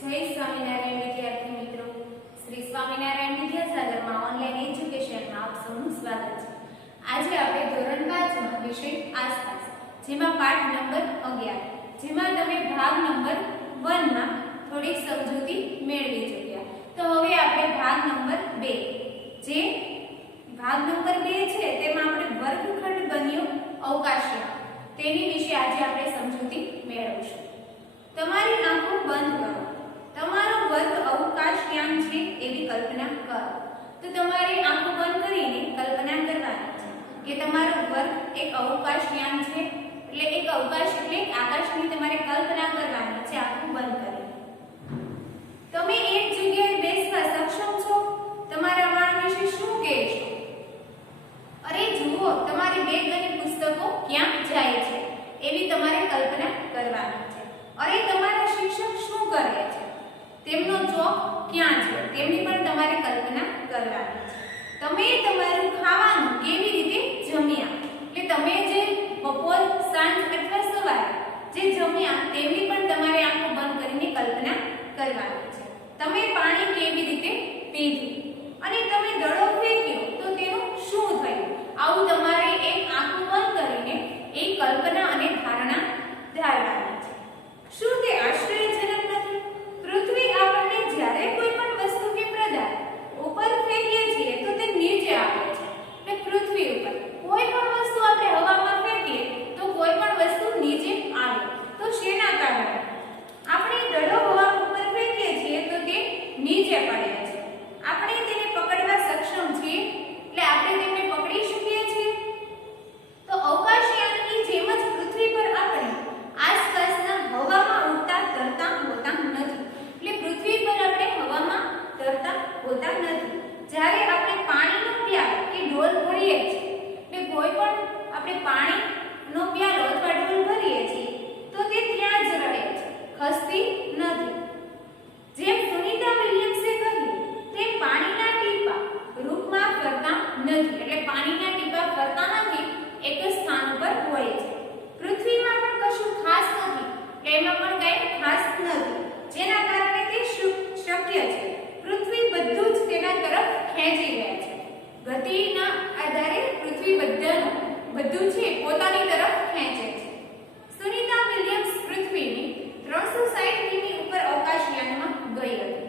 જય સ્વામિનારાયણ વિદ્યાર્થી મિત્રો, શ્રી સ્વામિનારાયણ વિદ્યાસાગરમાં ઓનલાઈન એજ્યુકેશનમાં આપ સૌનું સ્વાગત છે। આજે આપણે ધોરણ 5 માં વિષય આસપાસ, જેમાં પાઠ નંબર 11, જેમાં તમે ભાગ નંબર 1 માં થોડીક સમજૂતી મેળવી ચૂક્યા। તો હવે આપણે ભાગ નંબર 2, જે ભાગ નંબર 2 છે તેમાં આપણે વર્ગખંડ બન્યો અવકાશયાન, તેની વિશે આજે આપણે સમજૂતી મેળવીશું। તમારી આંખો બંધ કરો, તમારો વર્ગ અવકાશયાન છે એવી કલ્પના કરો। તો તમારે આંખો બંધ કરીને કલ્પના કરવાની છે કે તમારો વર્ગ એક અવકાશયાન છે, એટલે એક અવકાશ એટલે આકાશની તમારે કલ્પના કરવાની છે આંખો બંધ કરીને। તમે એક જગ્યાએ બેસવા સક્ષમ છો? તમારા વાળ વિશે શું કહેશો? અરે જુઓ, તમારી બેગ અને પુસ્તકો ક્યાં જાય છે એવી તમારે કલ્પના કરવાની છે। અરે તમારા શિક્ષક શું કરે છે, તેમનો ચોક ક્યાં છે તેમની પણ તમારે કલ્પના કરવાની છે। તમે તમારું ખાવાનું કેવી રીતે જમ્યા, એટલે તમે જે બપોર, સાંજ અથવા સવારે જે જમ્યા તેમની પણ તમારે આંખો બંધ કરીને કલ્પના કરવાની છે। તમે પાણી કેવી રીતે પીધું અને તમે દડો ફેંક્યો તો તેનું શું થયું, આવું તમારે એક આંખો બંધ કરીને એક કલ્પના અને ધારણા ધારવાની છે। શું તે આશ્ચર્યજનક નથી? પૃથ્વી આપણને જ્યારે કોઈ પણ વસ્તુ કે પદાર્થ ઉપર ફેંકીએ છીએ તો તે નીચે આવે છે। એટલે પૃથ્વી ઉપર કોઈ પણ વસ્તુ આપણે હવામાં ફેંકીએ તો કોઈ પણ વસ્તુ નીચે આવે, તો શેના કારણે? આપણે દડો હવા ઉપર ફેંકીએ છીએ તો તે નીચે પડે છે, આપણે તેને પકડવા સક્ષમ છીએ, એટલે આપણે તેને પકડી શકીએ છીએ। તો અવકાશયાનની જેમ જ પૃથ્વી પર આપણે આસપાસના હવામાં ઉડતા તરતા હોતા નથી, એટલે પૃથ્વી પર આપણે હવામાં તરતા હોતા નથી। જ્યારે આપણે પાણીનો પ્યાલો કે ડોલ ભરીએ છીએ, એટલે કોઈ પણ આપણે પાણીનો પ્યાલો અથવા ડોલ ભરીએ છીએ તો તે ત્યાં જ રહે છે, ખસતી નથી। જેમ સુનીતા વિલિયમ્સે કહ્યું તેમ પાણીના ટીપા રૂપમાં ફરતા નથી, એટલે પાણીના ટીપા ફરતા નથી, એક જ સ્થાન પર હોય છે। પૃથ્વીમાં પણ કશું ખાસ નથી, એમાં પણ કંઈ ખાસ નથી, જેના કારણે તે શક્ય છે। પૃથ્વી બધું જ તેના તરફ ખેંચી લે છે, ગતિના આધારે પૃથ્વી બધું છે પોતાની તરફ ખેંચે છે। સુનીતા વિલિયમ્સ પૃથ્વીની 360 કિમી ઉપર અવકાશયાનમાં ગઈ હતી।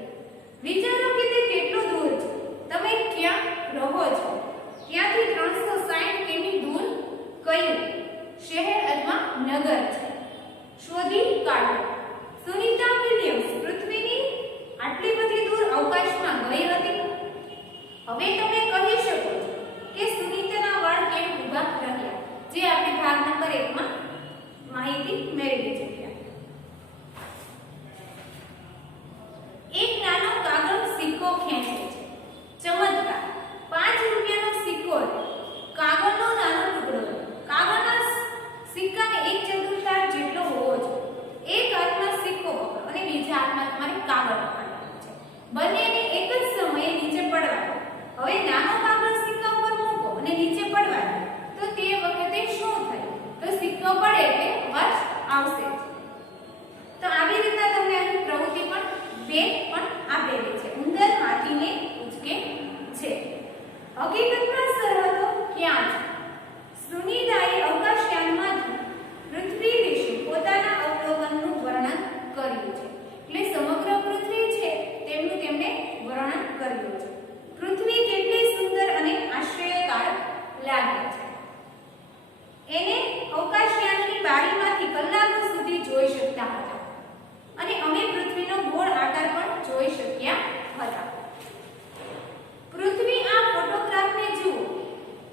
વિચારો કે તે કેટલું દૂર છે, તમે ક્યાં રહો છો ત્યાંથી 360 કિમી દૂર કયું શહેર અથવા નગર છે, શોધી કાઢો। સુનીતા વિલિયમ્સ પૃથ્વીની આટલી બધી દૂર અવકાશમાં ગઈ હતી। હવે તમે કહી શકો છો કે સુનીતાના વાળ કેમ ઊભા રહ્યા, જે આપણે ભાગ નંબર 1 માં માહિતી મેળવી ચૂક્યા। એક નાનો કાગળ સિક્કો ખેંચે છે, ચમત્કાર। 5 રૂપિયાનો સિક્કો કાગળનો નાનો ટુકડો, કાગળના સિક્કાને 1/4 જેટલો હોવો જોઈએ। એક હાથમાં સિક્કો પકડો અને બીજા હાથમાં તમારે કાગળ પકડવાનું છે, બંનેને એક જ સમયે નીચે પડવાનું। હવે નાનો કાગળ સિક્કા ઉપર મૂકો અને નીચે પડવાનું, તો તે વખતે શું થયું? તો સિક્કો પડે એટલે અવાજ આવશે। તો આવી રીતના તમને અહીં પ્રવૃત્તિ પણ 2 પણ આપેલી છે। ઉંદર હાથીને ઉચકે છે, હકીકતમાં સરહદો ક્યાં છે? સુનીતાએ અવકાશયાનમાંથી પૃથ્વી વિશે પોતાના અવલોકનનું વર્ણન કર્યું છે, એટલે સમગ્ર પૃથ્વી છે તેમનું તેમણે વર્ણન કર્યું છે। પૃથ્વી કેટલી સુંદર અને આશ્ચર્યકારક લાગે છે, એને અવકાશયાનની બારીમાંથી કલાકો સુધી જોઈ શકતા હતા અને અમે પૃથ્વીનો ગોળ આકાર પણ જોઈ શક્યા હતા। પૃથ્વી આ ફોટોગ્રાફને જુઓ,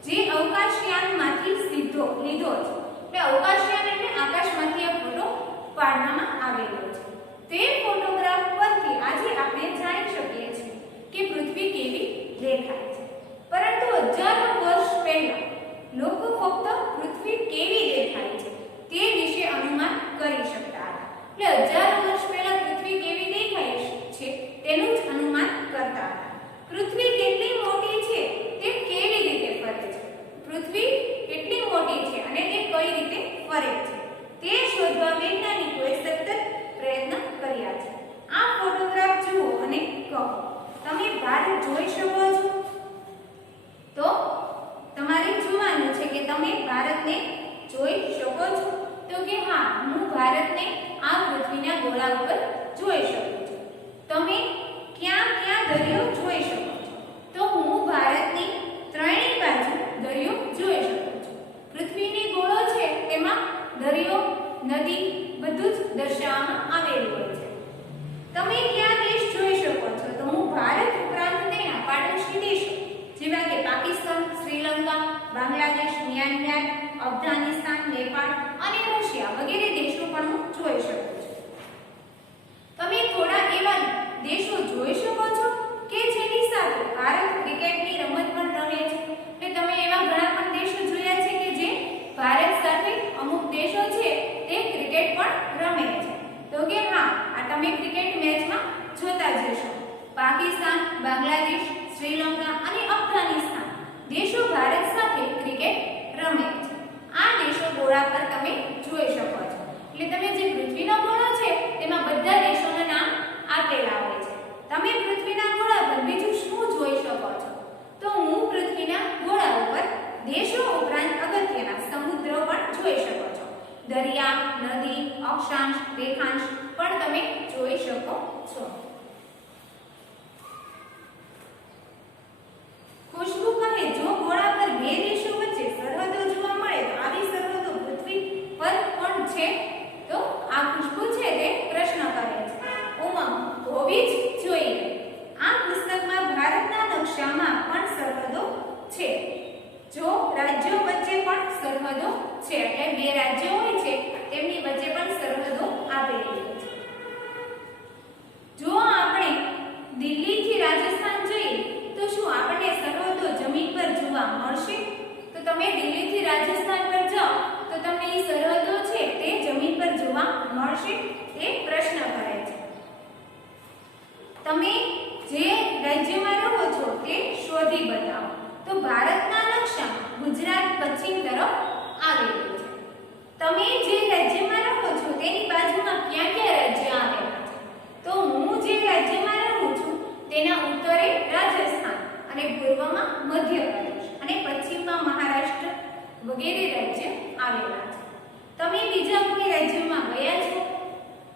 જે અવકાશયાનમાંથી સીધો લીધો છે, એટલે અવકાશયાન એટલે આકાશમાંથી આ ફોટો પાડવામાં આવેલો છે। તે ફોટોગ્રાફ પરથી આજે આપણે જાણી શકીએ છીએ કે પૃથ્વી કેવી દેખાય છે, પરંતુ હજારો વર્ષ પહેલા લોકો ફક્ત પૃથ્વી કેવી દેખાય છે તે વિશે અનુમાન કરી શકતા હતા, એટલે હજારો વર્ષ પહેલા પૃથ્વી કેવી દેખાય છે તેનું જ અનુમાન કરતા હતા। પૃથ્વી કેટલી મોટી છે તે કેવી રીતે ફરે છે, પૃથ્વી કેટલી મોટી છે અને તે કઈ રીતે ફરે છે તે શોધવા વૈજ્ઞાનિકોએ સતત પ્રયત્ન કર્યા છે। આ કહો. તમે ભારત જોઈ શકો છો? તો તમારે જોવાનું છે કે તમે ભારતને જોઈ શકો છો? તો કે હા, હું ભારતને આ પૃથ્વીના ગોળા ઉપર જોઈ શકું છું. તમે ક્યાં ક્યાં દરિયો જોઈ શકો છો? તો હું ભારતની ત્રણેય બાજુ દરિયો જોઈ શકું છું. પૃથ્વીની ગોળો છે તેમાં દરિયો, નદી બધું જ દર્શાવવામાં આવેલું હોય છે. તમે કયા દેશ જોઈ શકો છો? તો હું ભારત ઉપરાંત તેના પાડોશી દેશો જેવા કે પાકિસ્તાન, શ્રીલંકા, બાંગ્લાદેશ, મ્યાનમાર, અફઘાનિસ્તાન, નેપાળ અને રશિયા વગેરે દેશો પણ હું જોઈ શકું છું. તમે થોડા એવા દેશો જોઈ શકો છો કે જેની સાથે ભારત ક્રિકેટની રમત પણ રમે છે. એટલે તમે એવા ઘણા પણ દેશો જોયા છે કે જે ભારત સાથે અમુક દેશો છે તે ક્રિકેટ પણ રમે છે. તો કે હા, આ તમે ક્રિકેટ મેચમાં જોતા જ હશો. પાકિસ્તાન, બાંગ્લાદેશ, શ્રીલંકા અને અફઘાનિસ્તાન દેશો ભારત સાથે ક્રિકેટ રમે છે. આ દેશો ગોળા પર તમે જોઈ શકો છો. એટલે તમે જે પૃથ્વીનો ગોળો છે તેમાં બધા દેશોના નામ આપેલા હોય છે. તમે પૃથ્વીના ગોળા પર બીજું શું જોઈ શકો છો? તો હું પૃથ્વીના ગોળા ઉપર દેશો ઉપરાંત અગત્યના સમુદ્રો પણ જોઈ શકો છો. દરિયા, નદી, અક્ષાંશ, રેખાંશ પણ તમે જોઈ શકો છો. ખુશ્બુ કહે, જો ગોળા પર બે દેશો વચ્ચે સરહદો જોવા મળે તો આવી સરહદો પૃથ્વી પર કોણ છે? તો આ ખુશ્બુ છે તે પ્રશ્ન કરે છે. ઉમંગ, હોવી જ જોઈએ. આ પુસ્તકમાં ભારતના નકશામાં પણ સરહદો છે. જો રાજ્યો વચ્ચે પણ સરહદો છે, એટલે બે રાજ્યો હોય છે તેમની વચ્ચે પણ સરહદો આપેલી છે. જો આપણે દિલ્હીથી રાજસ્થાન જઈએ તો શું આપણને સરહદો જમીન પર જોવા મળશે? તો તમે દિલ્હીથી રાજસ્થાન પર જાઓ તો તમને એ સરહદો છે તે જમીન પર જોવા મળશે? તે પ્રશ્ન કરે છે. તમે જે રાજ્યમાં રહો છો તે શોધી બતાવો. તો ભારતના નકશામાં ગુજરાત પશ્ચિમ તરફ આવેલું છે. તમે જે રાજ્યમાં રહો છો તેની બાજુમાં ક્યાં ક્યાં રાજ્ય આવેલા છે? તો હું જે રાજ્યમાં રહું છું તેના ઉત્તરે રાજસ્થાન અને પૂર્વમાં મધ્યપ્રદેશ અને પશ્ચિમમાં મહારાષ્ટ્ર વગેરે રાજ્ય આવેલા છે. તમે બીજા કોઈ રાજ્યોમાં ગયા છો?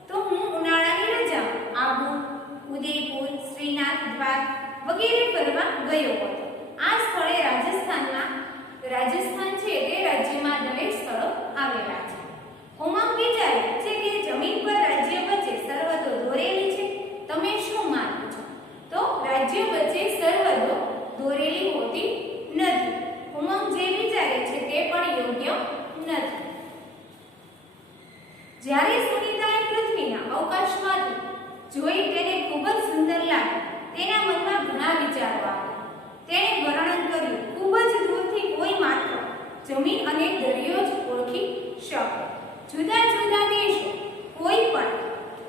તો હું ઉનાળાની રજામાં આબુ, ઉદયપુર, શ્રીનાથ દ્વાર વગેરે ફરવા ગયો હતો. આ સ્થળે રાજસ્થાન છે તે રાજ્યમાં દરેક સ્થળો આવેલા છે. ઉમંગ વિચારે છે કે જમીન પર રાજ્ય વચ્ચે સરહદો દોરેલી છે. તમે શું માનો છો? તો રાજ્ય વચ્ચે સરહદો દોરેલી હોતી નથી. ઉમંગ જે વિચારે છે તે પણ યોગ્ય નથી. જ્યારે સુનીતાએ પૃથ્વીના અવકાશમાંથી જોઈ તેને ખૂબ જ સુંદર લાગી. તેના મનમાં ઘણા વિચારો આવ્યા. તેણે વર્ણન કર્યું, ખૂબ જ દૂરથી કોઈ માત્ર જમીન અને દરિયો જ ઓળખી શકે. જુદા જુદા દેશો કોઈ પણ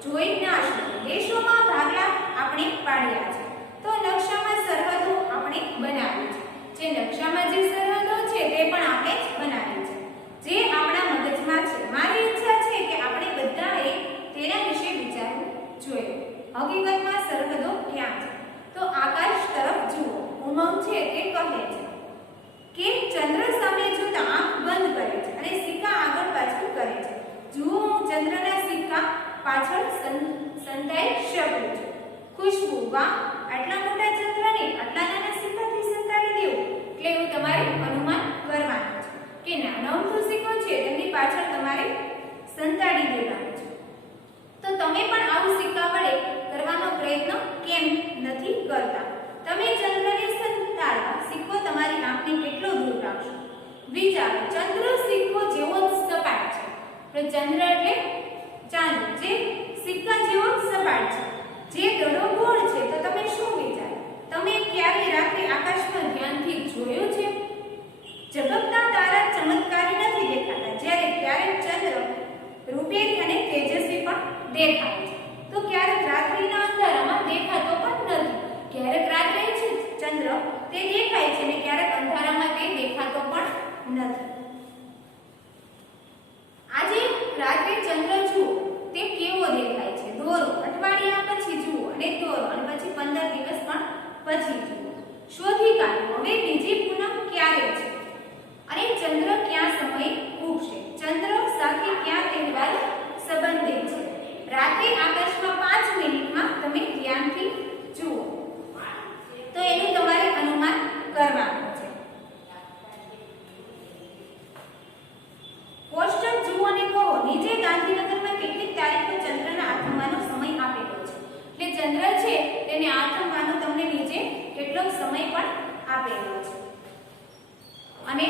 જોઈ ના શકે. દેશોમાં ભાગલા આપણે પાડ્યા છે તો નકશામાં સરહદો આપણે બનાવી છે. જે નકશામાં જે સરહદો છે તે પણ આપણે જ બનાવી છે, જે આપણા મગજમાં છે. મારી ઈચ્છા છે કે આપણે બધાએ તેના વિશે વિચારવું જોઈએ. હકીકતમાં સરહદો ક્યાં છે? તો આકાશ તરફ જુઓ. ઉમંગ છે તે કહે છે કે ચંદ્ર સામે જોતા આંખ બંધ કરે છે અને સિક્કા આગળ પાછળ કરે છે. જુઓ, હું ચંદ્રના સિક્કા પાછળ સંતાઈ શકું છું. ખુશ્બુ, વાહ, આટલા મોટા ચંદ્રને આટલા નાના સિક્કાથી સંતાડી દેવું એટલે એવું તમારે અનુમાન કરવાનું છે કે નાનો અમથો સિક્કો છે તેમની પાછળ તમારે સંતાડી દેવાનો છે. તો તમે પણ આવું સિક્કા વડે કરવાનો પ્રયત્ન કેમ નથી કરતા? તમે ચંદ્રને સંતાડવા સિક્કો તમારી આંખને કેટલો દૂર રાખશો? વિચારો, ચંદ્ર સિક્કો જેવો જ સપાટ છે. તો ચંદ્ર એટલે ચાંદ, જે સિક્કા જેવો જ સપાટ છે, જે દડો ગોળ છે. તો તમે શું વિચારો? તમે ક્યારે રાત્રે આકાશમાં ધ્યાનથી જોયું છે? ઝબકતા તારા ચમત્કારી નથી દેખાતા, જ્યારે ક્યારેક ચંદ્ર રૂપેરી અને તેજસ્વી પણ દેખાય છે. તો ક્યારેક રાત્રિના અંધારામાં દેખાતો પણ નથી. ક્યારેક રાત્રે છે ચંદ્ર તે દેખાય છે અને ક્યારેક અંધારામાં તે દેખાતો પણ નથી. આજે રાત્રે ચંદ્ર જુઓ તે કેવો દેખાય છે? દોરો. અઠવાડિયા પછી જુઓ અને દોરો અને પછી 15 દિવસ પણ પછી જુઓ. શોધી કાઢો હવે બીજી પૂનમ ક્યારે છે અને ચંદ્ર કયા સમયે ઉગશે. ચંદ્ર સાથે કયા તહેવાર સંબંધિત છે. રાત્રે આકાશમાં 5 મિનિટમાં તમે ધ્યાનથી જુઓ તો એનું તમારે અનુમાન કરવાનું છે. કોષ્ટક જુઓ અને કહો નીચે ગાંધીનગરમાં કેટલીક તારીખો ચંદ્રના આથમવાનો સમય આપેલો છે. એટલે ચંદ્ર છે તેને આથમવાનો તમને નીચે કેટલો સમય પણ આપેલો છે અને